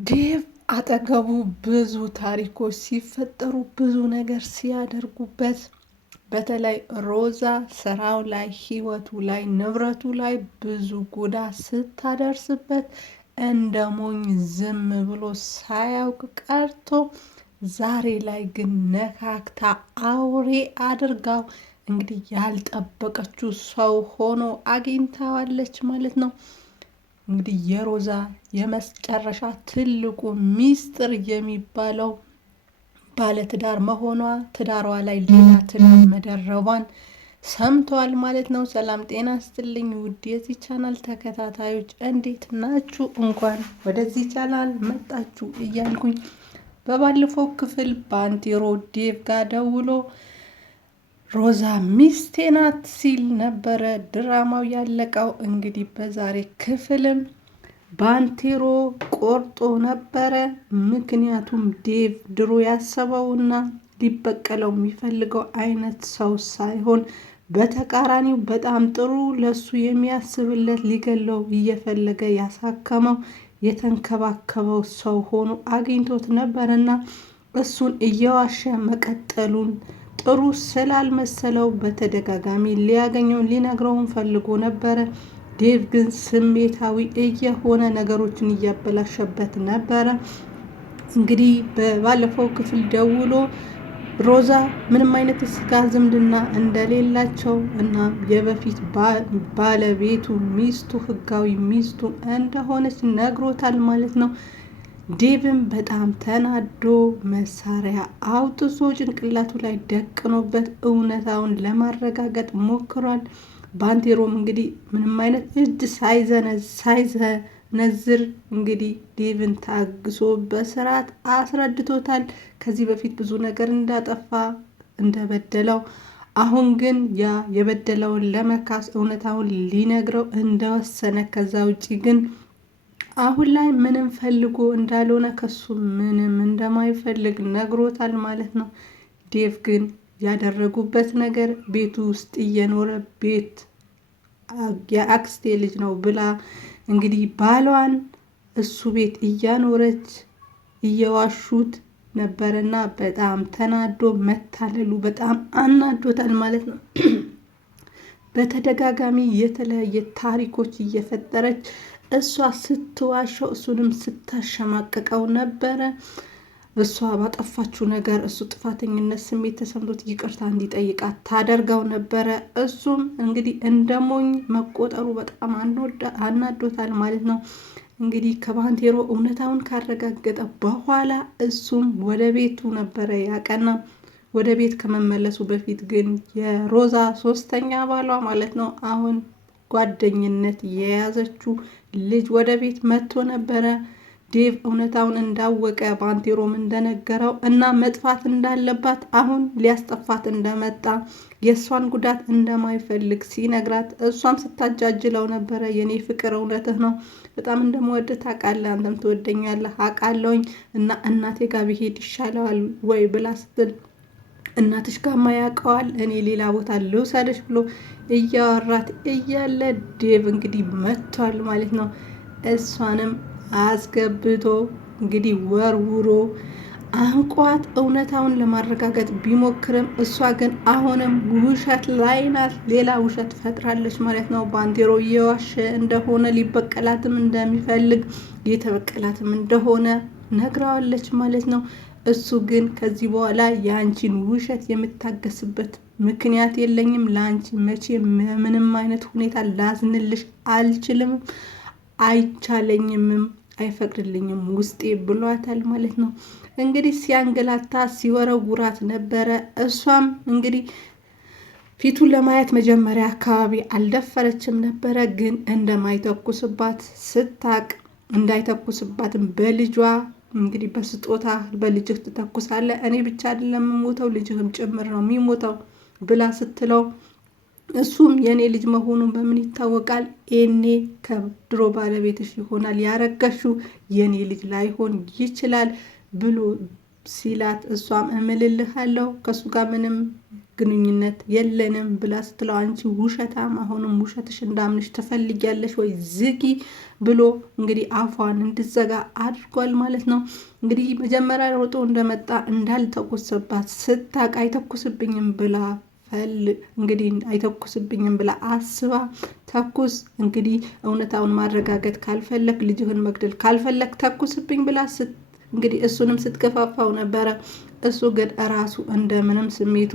ዴቭ አጠገቡ ብዙ ታሪኮች ሲፈጠሩ ብዙ ነገር ሲያደርጉበት በተለይ ሮዛ ስራው ላይ ህይወቱ ላይ ንብረቱ ላይ ብዙ ጉዳት ስታደርስበት እንደ ሞኝ ዝም ብሎ ሳያውቅ ቀርቶ ዛሬ ላይ ግን ነካክታ አውሬ አድርጋው እንግዲህ ያልጠበቀችው ሰው ሆኖ አግኝታዋለች ማለት ነው። እንግዲህ የሮዛ የመጨረሻ ትልቁ ሚስጥር የሚባለው ባለትዳር መሆኗ ትዳሯ ላይ ሌላ ትዳር መደረቧን ሰምተዋል ማለት ነው። ሰላም ጤና ስትልኝ ውድ የዚህ ቻናል ተከታታዮች እንዴት ናችሁ? እንኳን ወደዚህ ቻናል መጣችሁ እያልኩኝ በባለፈው ክፍል ባንቴሮ ዴቭ ጋር ደውሎ ሮዛ ሚስቴ ናት ሲል ነበረ ድራማው ያለቀው። እንግዲህ በዛሬ ክፍልም ባንቴሮ ቆርጦ ነበረ። ምክንያቱም ዴቭ ድሮ ያሰበውና ሊበቀለው የሚፈልገው አይነት ሰው ሳይሆን በተቃራኒው በጣም ጥሩ ለሱ የሚያስብለት ሊገለው እየፈለገ ያሳከመው የተንከባከበው ሰው ሆኖ አግኝቶት ነበርና እሱን እየዋሸ መቀጠሉን ጥሩ ስላልመሰለው በተደጋጋሚ ሊያገኘው ሊነግረውን ፈልጎ ነበረ። ዴቭ ግን ስሜታዊ እየሆነ ነገሮችን እያበላሸበት ነበረ። እንግዲህ ባለፈው ክፍል ደውሎ ሮዛ ምንም አይነት የስጋ ዝምድና እንደሌላቸው እና የበፊት ባለቤቱ ሚስቱ ህጋዊ ሚስቱ እንደሆነች ነግሮታል ማለት ነው። ዴቭም በጣም ተናዶ መሳሪያ አውጥቶ ጭንቅላቱ ላይ ደቅኖበት እውነታውን ለማረጋገጥ ሞክሯል። ባንቴሮም እንግዲህ ምንም አይነት እጅ ሳይዘነዝር እንግዲህ ዴቭን ታግሶ በስርዓት አስረድቶታል። ከዚህ በፊት ብዙ ነገር እንዳጠፋ እንደበደለው፣ አሁን ግን ያ የበደለውን ለመካስ እውነታውን ሊነግረው እንደወሰነ፣ ከዛ ውጪ ግን አሁን ላይ ምንም ፈልጎ እንዳልሆነ ከሱ ምንም እንደማይፈልግ ነግሮታል ማለት ነው። ዴቭ ግን ያደረጉበት ነገር ቤቱ ውስጥ እየኖረ ቤት የአክስቴ ልጅ ነው ብላ እንግዲህ ባሏን እሱ ቤት እያኖረች እየዋሹት ነበርና በጣም ተናዶ መታለሉ በጣም አናዶታል ማለት ነው። በተደጋጋሚ የተለያየ ታሪኮች እየፈጠረች እሷ ስትዋሸው እሱንም ስታሸማቅቀው ነበረ። እሷ ባጠፋችው ነገር እሱ ጥፋተኝነት ስሜት ተሰምቶት ይቅርታ እንዲጠይቃት ታደርገው ነበረ። እሱም እንግዲህ እንደሞኝ መቆጠሩ በጣም አናዶታል ማለት ነው። እንግዲህ ከባንቴሮ እውነታውን ካረጋገጠ በኋላ እሱም ወደ ቤቱ ነበረ ያቀና። ወደ ቤት ከመመለሱ በፊት ግን የሮዛ ሶስተኛ ባሏ ማለት ነው አሁን ጓደኝነት የያዘችው ልጅ ወደ ቤት መጥቶ ነበረ። ዴቭ እውነታውን እንዳወቀ ባንቴሮም እንደነገረው እና መጥፋት እንዳለባት አሁን ሊያስጠፋት እንደመጣ የእሷን ጉዳት እንደማይፈልግ ሲነግራት እሷም ስታጃጅለው ነበረ። የኔ ፍቅር እውነትህ ነው፣ በጣም እንደምወድህ ታውቃለህ፣ አንተም ትወደኛለህ አውቃለሁኝ እና እናቴ ጋር ብሄድ ይሻለዋል ወይ ብላ ስትል እናትሽ ጋር ማያውቀዋል እኔ ሌላ ቦታ ልውሰድሽ ብሎ እያወራት እያለ ዴቭ እንግዲህ መጥቷል ማለት ነው። እሷንም አስገብቶ እንግዲህ ወርውሮ አንቋት እውነታውን ለማረጋገጥ ቢሞክርም እሷ ግን አሁንም ውሸት ላይ ናት። ሌላ ውሸት ፈጥራለች ማለት ነው። ባንቴሮ እየዋሸ እንደሆነ ሊበቀላትም እንደሚፈልግ የተበቀላትም እንደሆነ ነግረዋለች ማለት ነው። እሱ ግን ከዚህ በኋላ የአንቺን ውሸት የምታገስበት ምክንያት የለኝም፣ ለአንቺ መቼ ምንም አይነት ሁኔታ ላዝንልሽ አልችልም፣ አይቻለኝምም፣ አይፈቅድልኝም ውስጤ ብሏታል ማለት ነው። እንግዲህ ሲያንገላታ ሲወረውራት ነበረ። እሷም እንግዲህ ፊቱን ለማየት መጀመሪያ አካባቢ አልደፈረችም ነበረ። ግን እንደማይተኩስባት ስታቅ እንዳይተኩስባትም በልጇ እንግዲህ በስጦታ በልጅህ ትተኩሳለህ፣ እኔ ብቻ አይደለም የምሞተው ልጅህም ጭምር ነው የሚሞተው ብላ ስትለው እሱም የኔ ልጅ መሆኑን በምን ይታወቃል? ኤኔ ከድሮ ባለቤትሽ ይሆናል ያረገሽው፣ የኔ ልጅ ላይሆን ይችላል ብሎ ሲላት እሷም እምልልሃለሁ ከሱ ጋር ምንም ግንኙነት የለንም ብላ ስትለው አንቺ ውሸታም፣ አሁንም ውሸትሽ እንዳምንሽ ትፈልጊያለሽ ወይ ዝጊ ብሎ እንግዲህ አፏን እንድዘጋ አድርጓል ማለት ነው። እንግዲህ መጀመሪያ ሮጦ እንደመጣ እንዳልተኮሰባት ስታቅ አይተኩስብኝም ብላ እንግዲህ አይተኩስብኝም ብላ አስባ ተኩስ እንግዲህ እውነታውን ማረጋገጥ ካልፈለክ፣ ልጅህን መግደል ካልፈለክ ተኩስብኝ ብላ እንግዲህ እሱንም ስትገፋፋው ነበረ። እሱ ግን ራሱ እንደምንም ስሜቱ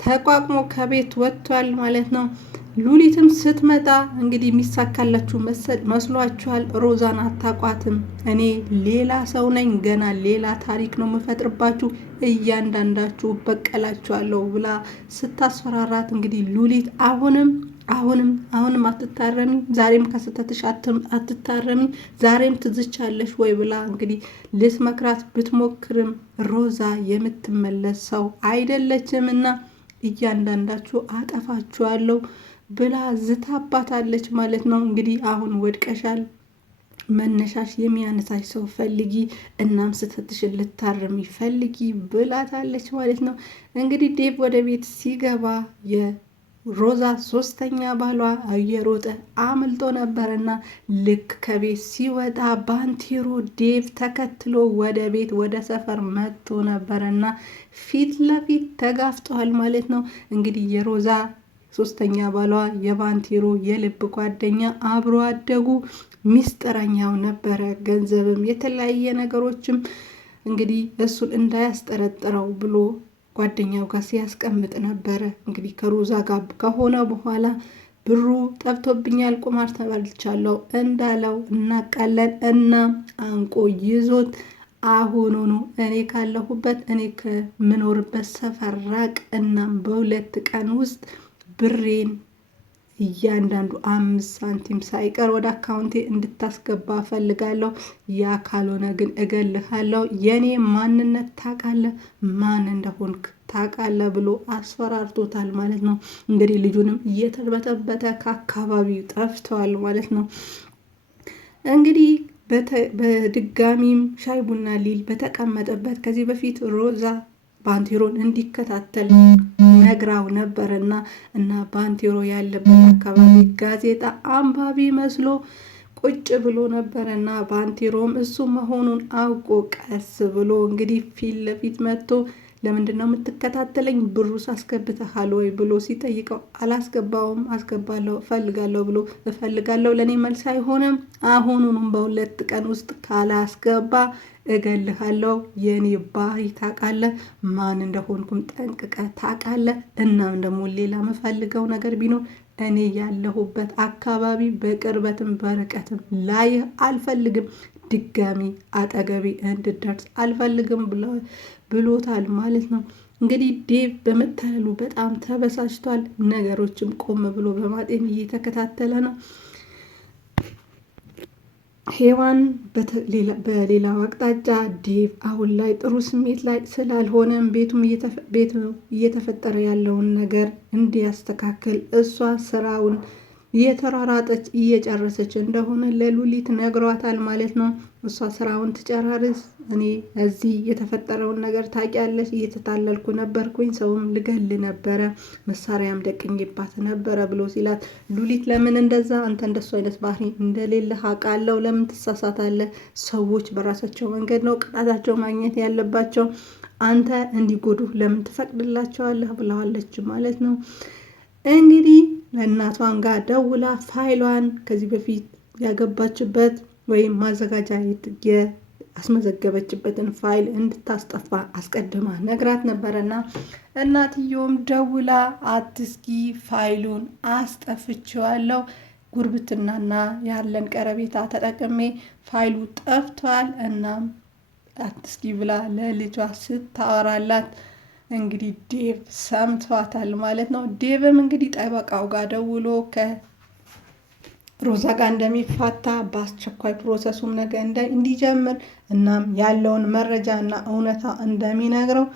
ተቋቁሞ ከቤት ወጥቷል ማለት ነው። ሉሊትም ስትመጣ እንግዲህ የሚሳካላችሁ መስሏችኋል። ሮዛን አታቋትም። እኔ ሌላ ሰው ነኝ፣ ገና ሌላ ታሪክ ነው የምፈጥርባችሁ፣ እያንዳንዳችሁ በቀላችኋለሁ ብላ ስታስፈራራት እንግዲህ ሉሊት አሁንም አትታረሚ፣ ዛሬም ከስተትሽ አትታረሚ፣ ዛሬም ትዝቻለሽ ወይ ብላ እንግዲህ ልትመክራት ብትሞክርም ሮዛ የምትመለስ ሰው አይደለችም እና እያንዳንዳችሁ አጠፋችኋለሁ ብላ ዝታባታለች ማለት ነው። እንግዲህ አሁን ወድቀሻል፣ መነሻሽ የሚያነሳሽ ሰው ፈልጊ፣ እናም ስተትሽን ልታርሚ ፈልጊ ብላታለች ማለት ነው። እንግዲህ ዴቭ ወደ ቤት ሲገባ ሮዛ ሶስተኛ ባሏ እየሮጠ አምልጦ ነበርና ልክ ከቤት ሲወጣ ባንቴሮ ዴቭ ተከትሎ ወደ ቤት ወደ ሰፈር መጥቶ ነበርና ፊት ለፊት ተጋፍጠዋል ማለት ነው። እንግዲህ የሮዛ ሶስተኛ ባሏ የባንቴሮ የልብ ጓደኛ አብሮ አደጉ ሚስጥረኛው ነበረ። ገንዘብም የተለያየ ነገሮችም እንግዲህ እሱን እንዳያስጠረጥረው ብሎ ጓደኛው ጋር ሲያስቀምጥ ነበረ። እንግዲህ ከሮዛ ጋር ከሆነ በኋላ ብሩ ጠፍቶብኛል፣ ቁማር ተበልቻለሁ እንዳለው እናቃለን እና አንቆ ይዞት አሁኑኑ እኔ ካለሁበት እኔ ከምኖርበት ሰፈር ራቅ፣ እናም በ2 ቀን ውስጥ ብሬን እያንዳንዱ 5 ሳንቲም ሳይቀር ወደ አካውንቴ እንድታስገባ ፈልጋለሁ። ያ ካልሆነ ግን እገልሃለሁ። የኔ ማንነት ታውቃለህ፣ ማን እንደሆንክ ታውቃለህ ብሎ አስፈራርቶታል ማለት ነው። እንግዲህ ልጁንም እየተበተበተ ከአካባቢው ጠፍተዋል ማለት ነው። እንግዲህ በድጋሚም ሻይ ቡና ሊል በተቀመጠበት ከዚህ በፊት ሮዛ ባንቴሮን እንዲከታተል ነግራው ነበርና እና ባንቴሮ ያለበት አካባቢ ጋዜጣ አንባቢ መስሎ ቁጭ ብሎ ነበርና ባንቴሮም እሱ መሆኑን አውቆ ቀስ ብሎ እንግዲህ ፊት ለፊት መጥቶ ለምንድን ነው የምትከታተለኝ? ብሩስ አስገብተሃል ወይ ብሎ ሲጠይቀው አላስገባውም፣ አስገባለሁ እፈልጋለሁ ለእኔ መልስ አይሆንም። አሁኑንም በ2 ቀን ውስጥ ካላስገባ እገልሃለሁ። የኔ ባህሪ ታውቃለህ፣ ማን እንደሆንኩም ጠንቅቀህ ታውቃለህ። እናም ደግሞ ሌላ የምፈልገው ነገር ቢኖር እኔ ያለሁበት አካባቢ በቅርበትም በርቀትም ላይ አልፈልግም፣ ድጋሚ አጠገቢ እንድደርስ አልፈልግም ብሎታል ማለት ነው። እንግዲህ ዴቭ በመታለሉ በጣም ተበሳጭቷል። ነገሮችም ቆም ብሎ በማጤን እየተከታተለ ነው። ሄዋን በሌላው አቅጣጫ ዴቭ አሁን ላይ ጥሩ ስሜት ላይ ስላልሆነም ቤቱም እየተፈጠረ ያለውን ነገር እንዲያስተካክል እሷ ስራውን እየተሯሯጠች እየጨረሰች እንደሆነ ለሉሊት ነግሯታል ማለት ነው። እሷ ስራውን ትጨራርስ፣ እኔ እዚህ የተፈጠረውን ነገር ታውቂያለሽ፣ እየተታለልኩ ነበርኩኝ፣ ሰውም ልገል ነበረ፣ መሳሪያም ደቅኝባት ነበረ ብሎ ሲላት ሉሊት ለምን እንደዛ፣ አንተ እንደሱ አይነት ባህሪ እንደሌለህ አውቃለሁ፣ ለምን ትሳሳታለህ? ሰዎች በራሳቸው መንገድ ነው ቅጣታቸው ማግኘት ያለባቸው፣ አንተ እንዲጎዱህ ለምን ትፈቅድላቸዋለህ? ብለዋለች ማለት ነው። እንግዲህ ለእናቷን ጋር ደውላ ፋይሏን ከዚህ በፊት ያገባችበት ወይም ማዘጋጃ ያስመዘገበችበትን ፋይል እንድታስጠፋ አስቀድማ ነግራት ነበረና እናትየውም ደውላ አትስጊ፣ ፋይሉን አስጠፍቼዋለሁ፣ ጉርብትናና ያለን ቀረቤታ ተጠቅሜ ፋይሉ ጠፍቷል፣ እናም አትስጊ ብላ ለልጇ ስታወራላት እንግዲህ ዴቭ ሰምቷታል ማለት ነው። ዴቭም እንግዲህ ጠበቃው ጋር ደውሎ ከሮዛ ጋር እንደሚፋታ በአስቸኳይ ፕሮሰሱም ነገ እንዲጀምር እናም ያለውን መረጃ እና እውነታ እንደሚነግረው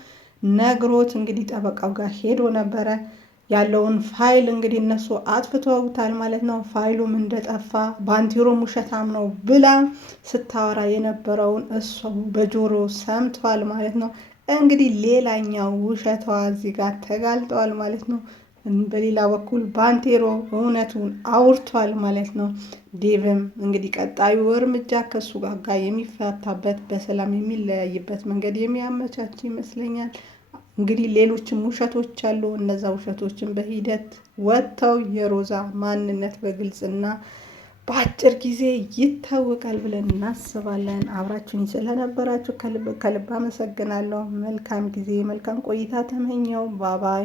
ነግሮት እንግዲህ ጠበቃው ጋር ሄዶ ነበረ። ያለውን ፋይል እንግዲህ እነሱ አጥፍተውታል ማለት ነው። ፋይሉም እንደጠፋ ባንቴሮም ውሸታም ነው ብላ ስታወራ የነበረውን እሱ በጆሮ ሰምቷል ማለት ነው። እንግዲህ ሌላኛው ውሸቷ እዚህ ጋር ተጋልጠዋል ማለት ነው። በሌላ በኩል ባንቴሮ እውነቱን አውርቷል ማለት ነው። ዴቭም እንግዲህ ቀጣዩ እርምጃ ከሱ ጋር የሚፈታበት በሰላም የሚለያይበት መንገድ የሚያመቻች ይመስለኛል። እንግዲህ ሌሎችም ውሸቶች አሉ። እነዛ ውሸቶችን በሂደት ወጥተው የሮዛ ማንነት በግልጽና በአጭር ጊዜ ይታወቃል ብለን እናስባለን። አብራችሁኝ ስለነበራችሁ ከልብ አመሰግናለሁ። መልካም ጊዜ፣ መልካም ቆይታ ተመኘው። ባባይ